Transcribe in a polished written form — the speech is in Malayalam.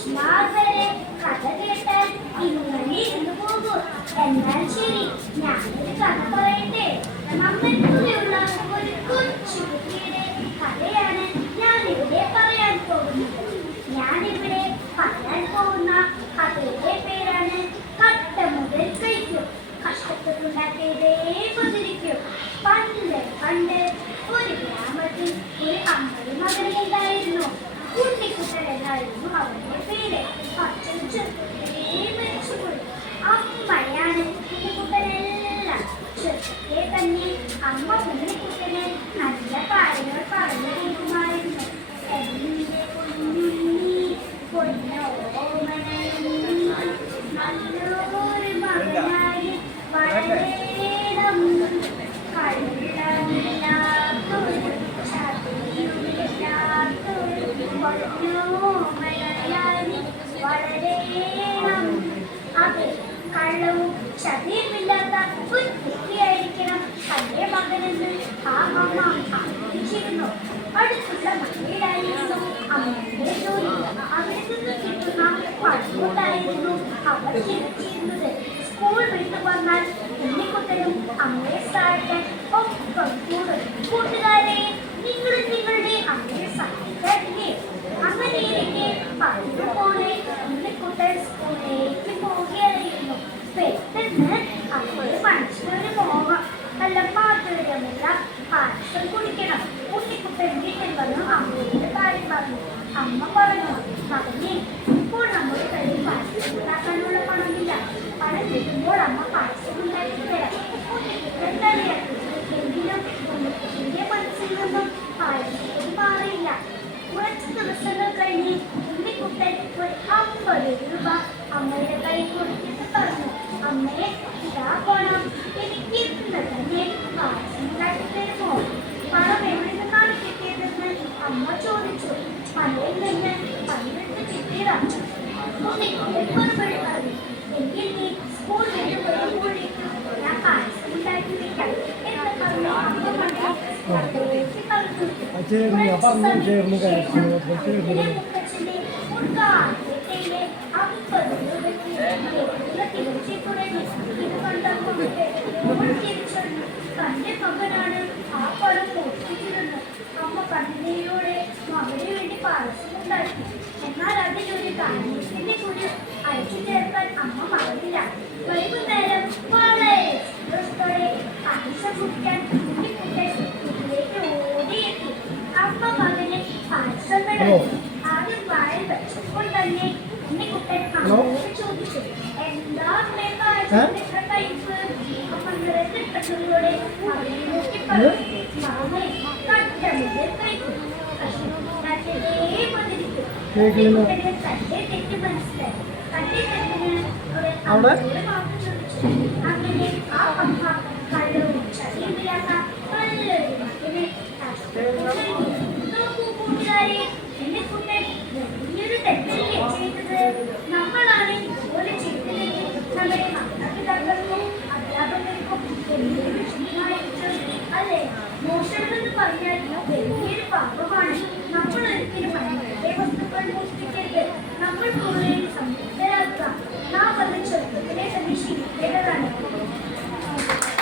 കശ്മാർ വരെ കഥ കേട്ടാൽ ഇങ്ങനെ ഇരുന്നു പോകും. എന്നാൽ ശരി, ഞാനൊരു കഥ പറയട്ടെ. നമ്മൾക്കുള്ള ഒരു കൊച്ചു കുട്ടിയുടെ കഥയാണ് ഞാനിവിടെ പറയാൻ പോകുന്നത്. ഞാനിവിടെ പറയാൻ പോകുന്ന കഥയുടെ പേരാണ് കട്ട മുതൽ കഴിക്കും. കഷ്ടപ്പെട്ടുണ്ടാക്കിയതേ കുതിരിക്കും. പണ്ട് പണ്ട് ഒരു ഗ്രാമത്തിൽ ഒരു അമ്മയും മകനും ഉണ്ടായിരുന്നു. ഉണ്ണിക്കുട്ടൻ എന്നായിരുന്നു അവരുടെ പേര്. അച്ഛൻ ചെറുപ്പത്തിലേ മരിച്ചുപോയി. അമ്മയാണ് ഉണ്ണിക്കുട്ടനെല്ലാം. ചെറുപ്പത്തെ തന്നെ അമ്മ ഉണ്ണിക്കുട്ടന് നല്ല കാര്യങ്ങൾ പറഞ്ഞു കൊടുക്കുമായിരുന്നു. എന്റെ കുഞ്ഞുണ്ണി, പൊന്നോമനുണ്ണി, നല്ലൊരു മകനായി വളരണം. കള്ളമില്ലാത്തൊരു ചതിയുമില്ലാത്തൊരു പൊന്നോമനയായി വളരണം. അതെ, കള്ളവും ചതിയുമില്ലാത്ത ഒരു കുട്ടിയായിരിക്കണം തന്റെ മകനെന്ന് ആ അമ്മ ആഗ്രഹിച്ചിരുന്നു. അടുത്തുള്ള മലയിലായിരുന്നു അമ്മയുടെ ജോലി. അവിടെ നിന്ന് കിട്ടുന്ന പണമുണ്ടായിരുന്നു അവർ ജീവിച്ചിരുന്നത്. സ്കൂൾ വിട്ടു വന്നാൽ ഉണ്ണിക്കുട്ടനും അമ്മയെ സഹായിക്കാൻ ഒപ്പം കൂടും. കൂട്ടുകാരെ, നിങ്ങളും നിങ്ങളുടെ അമ്മയെ സഹായിക്കാറില്ലേ? അങ്ങനെയിരിക്കെ പതിവുപോലെ ഉണ്ണിക്കുട്ടൻ സ്കൂളിലേക്ക് പോവുകയായിരുന്നു. പെട്ടെന്ന് അമ്മയുടെ മനസ്സിലൊരു മോഹം. നല്ല മധുരമുള്ള പായസം കുടിക്കണം. ഉണ്ണിക്കുട്ടൻ വീട്ടിൽ വന്ന് അമ്മയുടെ കാര്യം പറഞ്ഞു. അമ്മ പറഞ്ഞു, മകനെ, ഇപ്പോൾ നമ്മുടെ കയ്യിൽ പായസം ഉണ്ടാക്കാനുള്ള പണമില്ല. പണം കിട്ടുമ്പോൾ അമ്മ പായസം ഉണ്ടാക്കി തരാം. ഉണ്ണിക്കുട്ടൻ തലയാക്കി. എങ്കിലും ഉണ്ണിക്കുട്ടന്റെ മനസ്സിൽ നിന്നും പായസം മാറിയില്ല. കുറച്ച് ദിവസങ്ങൾ കഴിഞ്ഞ് ഉണ്ണിക്കുട്ടൻ ഒരു 50 രൂപ അമ്മയുടെ കയ്യിൽ കൊടുത്തിട്ട് പറഞ്ഞു, അമ്മയെ, ഇതാ പണം. എനിക്ക് ഇന്ന് തന്നെ പായസം ഉണ്ടാക്കി തരുമോ? പണം എവിടെ നിന്നാണ് കിട്ടിയതെന്ന് അമ്മ ചോദിച്ചു. പണയിൽ നിന്ന് 12 കിട്ടിയതാണ്. ഉണ്ണിക്കുട്ടൻ മറുപടി പറഞ്ഞു, എങ്കിൽ നീ സ്കൂൾ വിട്ട് വരുമ്പോഴേക്കും ഞാൻ പായസം ഉണ്ടാക്കി വെക്കാം എന്ന് പറഞ്ഞു. അമ്മ മുഖച്ചന്റെ മുൻകാലത്തിലെ 50 രൂപയ്ക്ക് തിരിച്ചു തുടങ്ങി. ഇത് കണ്ടപ്പോൾ തിരിച്ചറിഞ്ഞു തന്റെ മകനാണ് ആ പണം മോഷ്ടിച്ചിരുന്നത്. അമ്മ കണ്ണീരോടെ മകന് വേണ്ടി പായസം ഉണ്ടാക്കി. എന്നാൽ അതിലൊരു ധാന്യത്തിന്റെ കുഴി അയച്ചു ചേർക്കാൻ അമ്മ മറന്നില്ല. വൈകുന്നേരം വളരെ സന്തോഷത്തോടെ പായസം കുടിക്കാൻ ഉണ്ണിക്കുട്ടൻ വീട്ടിലേക്ക് ഓടിയെത്തി. അമ്മ മകന് പായസം വിളമ്പി. ആദ്യം വായിൽ വെച്ചപ്പോൾ തന്നെ ഉണ്ണിക്കുട്ടൻ അമ്മയോട് ചോദിച്ചു, എന്താ അമ്മേ പായസത്തിന്റെ ഇത്ര കയ്പ്? അമ്മ നിറഞ്ഞിട്ടോടെ മകനെ നോക്കി പറഞ്ഞു, മാമേ, കട്ട മുതൽ കഴിക്കും. കഷ്ടപ്പെട്ടാക്കിയതേ മതിരിക്കും. ഉണ്ണിക്കുട്ടന് തന്റെ തെറ്റ് മനസ്സിലായി. തന്റെ തെറ്റിന് അമ്മയോട് മാപ്പ് ചോദിച്ചു. അങ്ങനെ ആ അമ്മ കള്ളവും ചതിയുമില്ലാത്ത നല്ലൊരു മകനെ നോക്കൂ കൂട്ടുകാരെ, ഉണ്ണിക്കുട്ടൻ വലിയൊരു തെറ്റല്ലേ ചെയ്തത്? നമ്മളാണ് ഇതുപോലെ ചെയ്തില്ലെങ്കിൽ നമ്മുടെ മാതാപിതാക്കൾക്കും അധ്യാപകർക്കും എന്തൊരു വിഷമമായിരിക്കും അല്ലേ? മോഷണം എന്ന് പറഞ്ഞാൽ